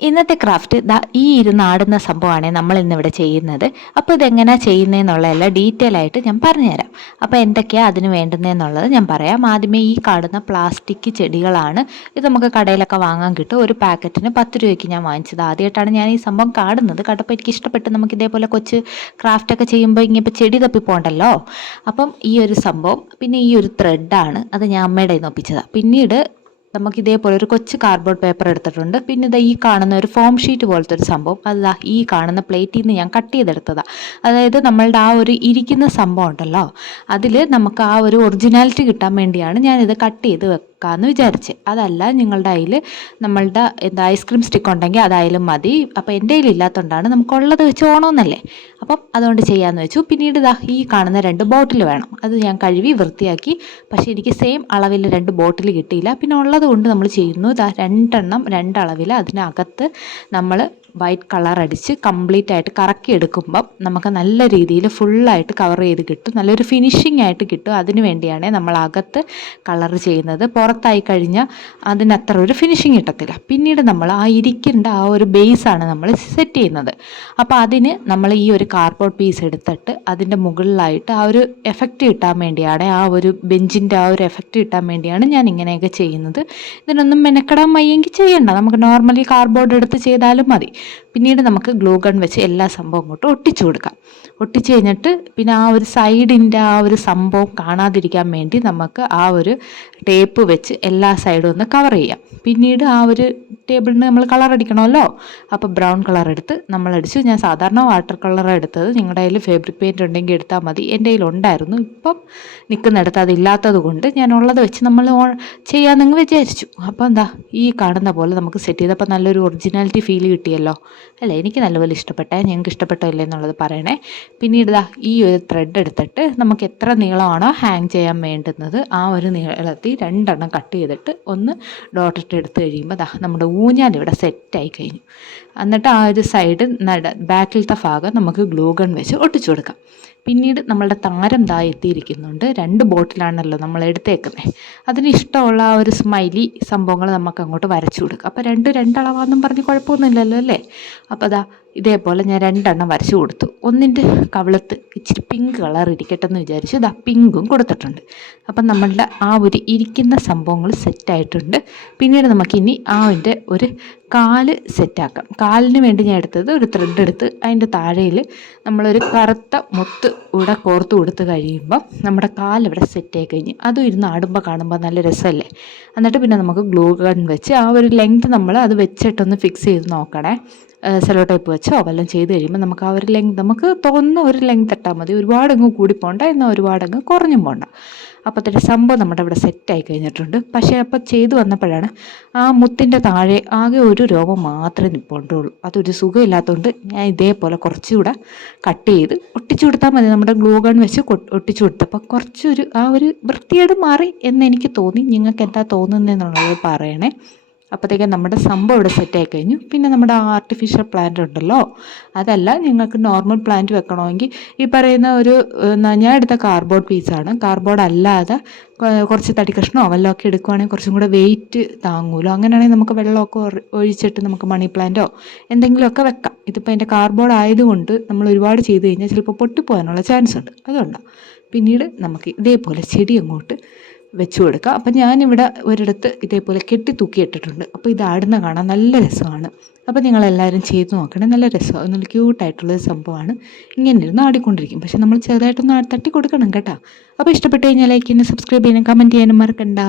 ഇന്നത്തെ ക്രാഫ്റ്റ് ദാ ഈ ഇരുന്ന് ആടുന്ന സംഭവമാണ് നമ്മൾ ഇന്നിവിടെ ചെയ്യുന്നത്. അപ്പോൾ ഇതെങ്ങനെയാണ് ചെയ്യുന്നതെന്നുള്ളതെല്ലാം ഡീറ്റെയിൽ ആയിട്ട് ഞാൻ പറഞ്ഞുതരാം. അപ്പോൾ എന്തൊക്കെയാണ് അതിന് വേണ്ടുന്നതെന്നുള്ളത് ഞാൻ പറയാം. ആദ്യമേ ഈ കാണുന്ന പ്ലാസ്റ്റിക് ചെടികളാണ്. ഇത് നമുക്ക് കടയിലൊക്കെ വാങ്ങാൻ കിട്ടും. ഒരു പാക്കറ്റിന് 10 രൂപയ്ക്ക് ഞാൻ വാങ്ങിച്ചത്. ആദ്യമായിട്ടാണ് ഞാൻ ഈ സംഭവം കാണുന്നത്. കണ്ടപ്പോൾ എനിക്ക് ഇഷ്ടപ്പെട്ട്. നമുക്ക് ഇതേപോലെ കൊച്ച് ക്രാഫ്റ്റൊക്കെ ചെയ്യുമ്പോൾ ഇങ്ങനെ ചെടി തപ്പി പോകണ്ടല്ലോ. അപ്പം ഈ ഒരു സംഭവം, പിന്നെ ഈ ഒരു ത്രെഡാണ്, അത് ഞാൻ അമ്മയുടെ കയ്യിൽ നിന്ന് ഒപ്പിച്ചതാണ്. പിന്നീട് നമുക്ക് ഇതേപോലെ ഒരു കൊച്ചു കാർഡ്ബോർഡ് പേപ്പർ എടുത്തിട്ടുണ്ട്. പിന്നെ ഇതാ ഈ കാണുന്ന ഒരു ഫോം ഷീറ്റ് പോലത്തെ ഒരു സംഭവം, അതാ ഈ കാണുന്ന പ്ലേറ്റിൽ നിന്ന് ഞാൻ കട്ട് ചെയ്തെടുത്തതാണ്. അതായത് നമ്മളുടെ ആ ഒരു ഇരിക്കുന്ന സംഭവം ഉണ്ടല്ലോ, അതിൽ നമുക്ക് ആ ഒരു ഒറിജിനാലിറ്റി കിട്ടാൻ വേണ്ടിയാണ് ഞാനിത് കട്ട് ചെയ്ത് വെക്കാമെന്ന് വിചാരിച്ച്. അതല്ല നിങ്ങളുടെ കയ്യിൽ നമ്മളുടെ ഐസ്ക്രീം സ്റ്റിക്ക് ഉണ്ടെങ്കിൽ അതായാലും മതി. അപ്പോൾ എൻ്റെ കയ്യിൽ ഇല്ലാത്തതുകൊണ്ടാണ്, നമുക്കുള്ളത് വെച്ച് ഓണമെന്നല്ലേ, അപ്പം അതുകൊണ്ട് ചെയ്യാമെന്ന് വെച്ചു. പിന്നീട് ഇതാ ഈ കാണുന്ന 2 ബോട്ടിൽ വേണം. അത് ഞാൻ കഴുകി വൃത്തിയാക്കി. പക്ഷേ എനിക്ക് സെയിം അളവിൽ 2 ബോട്ടിൽ കിട്ടിയില്ല. പിന്നെ ഉള്ളത് കൊണ്ട് നമ്മൾ ചെയ്യുന്നു, ഇതാ 2 എണ്ണം 2 അളവിൽ അതിനകത്ത് നമ്മൾ വൈറ്റ് കളർ അടിച്ച് കംപ്ലീറ്റ് ആയിട്ട് കറക്കി എടുക്കുമ്പം നമുക്ക് നല്ല രീതിയിൽ ഫുള്ളായിട്ട് കവർ ചെയ്ത് കിട്ടും. നല്ലൊരു ഫിനിഷിംഗ് ആയിട്ട് കിട്ടും. അതിന് വേണ്ടിയാണ് നമ്മൾ അകത്ത് കളർ ചെയ്യുന്നത്. പുറത്തായി കഴിഞ്ഞാൽ അതിനത്ര ഒരു ഫിനിഷിങ് കിട്ടത്തില്ല. പിന്നീട് നമ്മൾ ആ ഇരിക്കേണ്ട ആ ഒരു ബേസാണ് നമ്മൾ സെറ്റ് ചെയ്യുന്നത്. അപ്പോൾ അതിന് നമ്മൾ ഈ ഒരു കാർഡ്ബോർഡ് പീസ് എടുത്തിട്ട് അതിൻ്റെ മുകളിലായിട്ട് ആ ഒരു എഫക്റ്റ് കിട്ടാൻ വേണ്ടിയാണ്, ആ ഒരു ബെഞ്ചിൻ്റെ ആ ഒരു എഫക്റ്റ് കിട്ടാൻ വേണ്ടിയാണ് ഞാൻ ഇങ്ങനെയൊക്കെ ചെയ്യുന്നത്. ഇതിനൊന്നും മെനക്കെടാൻ വയ്യെങ്കിൽ ചെയ്യണ്ട, നമുക്ക് നോർമലി കാർഡ്ബോർഡ് എടുത്ത് ചെയ്താലും മതി. പിന്നീട് നമുക്ക് ഗ്ലൂ ഗൺ വെച്ച് എല്ലാ സംഭവം കൊണ്ട് ഒട്ടിച്ചു കൊടുക്കാം. ഒട്ടിച്ചു കഴിഞ്ഞിട്ട് പിന്നെ ആ ഒരു സൈഡിൻ്റെ ആ ഒരു സംഭവം കാണാതിരിക്കാൻ വേണ്ടി നമുക്ക് ആ ഒരു ടേപ്പ് വെച്ച് എല്ലാ സൈഡും ഒന്ന് കവർ ചെയ്യാം. പിന്നീട് ആ ഒരു ടേബിളിന് നമ്മൾ കളർ അടിക്കണമല്ലോ, അപ്പോൾ ബ്രൗൺ കളർ എടുത്ത് നമ്മൾ അടിച്ചു. ഞാൻ സാധാരണ വാട്ടർ കളർ എടുത്തത്. നിങ്ങളുടെ കയ്യിൽ ഫാബ്രിക് പെയിൻറ് ഉണ്ടെങ്കിൽ എടുത്താൽ മതി. എൻ്റെ കയ്യിൽ ഉണ്ടായിരുന്നു. ഇപ്പം നിൽക്കുന്നിടത്ത് അതില്ലാത്തത് കൊണ്ട് ഞാൻ ഉള്ളത് വെച്ച് നമ്മൾ ചെയ്യാമെന്ന് വിചാരിച്ചു. അപ്പോൾ എന്താ ഈ കാണുന്ന പോലെ നമുക്ക് സെറ്റ് ചെയ്തപ്പോൾ നല്ലൊരു ഒറിജിനാലിറ്റി ഫീൽ കിട്ടിയല്ലോ അല്ലേ. എനിക്ക് നല്ലപോലെ ഇഷ്ടപ്പെട്ടെ. ഞങ്ങൾക്ക് ഇഷ്ടപ്പെട്ടോ ഇല്ലേ എന്നുള്ളത് പറയണേ. പിന്നീട് ഇതാ ഈ ഒരു ത്രെഡ് എടുത്തിട്ട് നമുക്ക് എത്ര നീളമാണോ ഹാങ് ചെയ്യാൻ വേണ്ടുന്നത് ആ ഒരു നീളത്തിൽ 2 എണ്ണം കട്ട് ചെയ്തിട്ട് ഒന്ന് ഡോട്ടിട്ട് എടുത്ത് കഴിയുമ്പോൾ ദാ നമ്മുടെ ഊഞ്ഞാലിവിടെ സെറ്റായി കഴിഞ്ഞു. എന്നിട്ട് ആ ഒരു സൈഡ് ബാക്കിലത്തെ ഭാഗം നമുക്ക് ഗ്ലൂ ഗൺ വെച്ച് ഒട്ടിച്ചു കൊടുക്കാം. പിന്നീട് നമ്മളുടെ താരം ദാ എത്തിയിരിക്കുന്നുണ്ട്. 2 ബോട്ടിലാണല്ലോ നമ്മൾ എടുത്തേക്കുന്നത്. അതിന് ഇഷ്ടമുള്ള ആ ഒരു സ്മൈലി സംഭവങ്ങൾ നമുക്ക് അങ്ങോട്ട് വരച്ചു കൊടുക്കാം. അപ്പോൾ 2 അളവാന്നും പറഞ്ഞ് കുഴപ്പമൊന്നുമില്ലല്ലോ അല്ലേ. അപ്പോൾ അതാ ഇതേപോലെ ഞാൻ 2 എണ്ണം വരച്ചു കൊടുത്തു. ഒന്നിൻ്റെ കവിളത്ത് ഇച്ചിരി പിങ്ക് കളർ ഇരിക്കട്ടെ എന്ന് വിചാരിച്ചു. ഇതാ പിങ്കും കൊടുത്തിട്ടുണ്ട്. അപ്പം നമ്മളുടെ ആ ഒരു ഇരിക്കുന്ന സംഭവങ്ങൾ സെറ്റായിട്ടുണ്ട്. പിന്നീട് നമുക്കിനി അതിൻ്റെ ഒരു കാല് സെറ്റാക്കാം. കാലിന് വേണ്ടി ഞാൻ എടുത്തത് ഒരു ത്രെഡ് എടുത്ത് അതിൻ്റെ താഴെയിൽ നമ്മളൊരു കറുത്ത മുത്ത് ഇവിടെ കോർത്ത് കൊടുത്ത് കഴിയുമ്പം നമ്മുടെ കാലിവിടെ സെറ്റായി കഴിഞ്ഞ്. അതും ഇരുന്ന് ആടുമ്പോൾ കാണുമ്പോൾ നല്ല രസമല്ലേ. എന്നിട്ട് പിന്നെ നമുക്ക് ഗ്ലൂ ഗൺ വെച്ച് ആ ഒരു ലെങ്ത് നമ്മൾ അത് വെച്ചിട്ടൊന്ന് ഫിക്സ് ചെയ്ത് നോക്കണേ. സെലോ ടൈപ്പ് വെച്ചോ വല്ലതും ചെയ്ത് കഴിയുമ്പോൾ നമുക്ക് ആ ഒരു ലെങ്ത്, നമുക്ക് തോന്നുന്ന ഒരു ലെങ്ത് ഇട്ടാൽ മതി. ഒരുപാടങ്ങ് കൂടി പോകണ്ട, എന്നാൽ ഒരുപാടങ്ങ് കുറഞ്ഞും പോകണ്ട. അപ്പോഴത്തെ സംഭവം നമ്മുടെ ഇവിടെ സെറ്റായി കഴിഞ്ഞിട്ടുണ്ട്. പക്ഷേ അപ്പോൾ ചെയ്തു വന്നപ്പോഴാണ് ആ മുത്തിൻ്റെ താഴെ ആകെ ഒരു രോമം മാത്രമേ നിൽപ്പുണ്ടുള്ളൂ. അതൊരു സുഖമില്ലാത്തതുകൊണ്ട് ഞാൻ ഇതേപോലെ കുറച്ചുകൂടെ കട്ട് ചെയ്ത് ഒട്ടിച്ചു കൊടുത്താൽ മതി. നമ്മുടെ ഗ്ലൂ ഗൺ വെച്ച് ഒട്ടിച്ചു കൊടുത്തപ്പോൾ കുറച്ചൊരു ആ ഒരു വൃത്തികേട് മാറി എന്നെനിക്ക് തോന്നി. നിങ്ങൾക്ക് എന്താ തോന്നുന്നതെന്നുള്ളത് പറയണേ. അപ്പോഴത്തേക്കും നമ്മുടെ സംഭവം ഇവിടെ സെറ്റായി കഴിഞ്ഞു. പിന്നെ നമ്മുടെ ആർട്ടിഫിഷ്യൽ പ്ലാന്റ് ഉണ്ടല്ലോ, അതല്ല നിങ്ങൾക്ക് നോർമൽ പ്ലാന്റ് വെക്കണമെങ്കിൽ ഈ പറയുന്ന ഒരു ഞാൻ എടുത്ത കാർഡ്ബോർഡ് പീസാണ്. കാർഡ്ബോർഡ് അല്ലാതെ കുറച്ച് തടി കഷ്ണമോ വല്ലതൊക്കെ എടുക്കുവാണെങ്കിൽ കുറച്ചും കൂടെ വെയിറ്റ് താങ്ങുമല്ലോ. അങ്ങനെയാണെങ്കിൽ നമുക്ക് വെള്ളമൊക്കെ ഒഴിച്ചിട്ട് നമുക്ക് മണി പ്ലാന്റോ എന്തെങ്കിലുമൊക്കെ വെക്കാം. ഇതിപ്പോൾ എൻ്റെ കാർഡ്ബോർഡ് ആയതുകൊണ്ട് നമ്മൾ ഒരുപാട് ചെയ്ത് കഴിഞ്ഞാൽ ചിലപ്പോൾ പൊട്ടിപ്പോകാനുള്ള ചാൻസ് ഉണ്ട്. അതുകൊണ്ടാണ്. പിന്നീട് നമുക്ക് ഇതേപോലെ ചെടി അങ്ങോട്ട് വെച്ച് കൊടുക്കുക. അപ്പം ഞാനിവിടെ ഒരിടത്ത് ഇതേപോലെ കെട്ടി തൂക്കിയിട്ടിട്ടുണ്ട്. അപ്പോൾ ഇത് ആടുന്ന കാണാൻ നല്ല രസമാണ്. അപ്പോൾ നിങ്ങളെല്ലാവരും ചെയ്ത് നോക്കണേ. നല്ല രസമാണ്, നല്ല ക്യൂട്ടായിട്ടുള്ളൊരു സംഭവമാണ്. ഇങ്ങനെ ഇരുന്ന് ആടിക്കൊണ്ടിരിക്കും. പക്ഷേ നമ്മൾ ചെറുതായിട്ടൊന്ന് തട്ടി കൊടുക്കണം കേട്ടോ. അപ്പോൾ ഇഷ്ടപ്പെട്ട് കഴിഞ്ഞാൽ ലൈക്ക് ചെയ്യാനും സബ്സ്ക്രൈബ് ചെയ്യാനും കമൻറ്റ് ചെയ്യാനും മറക്കണ്ട.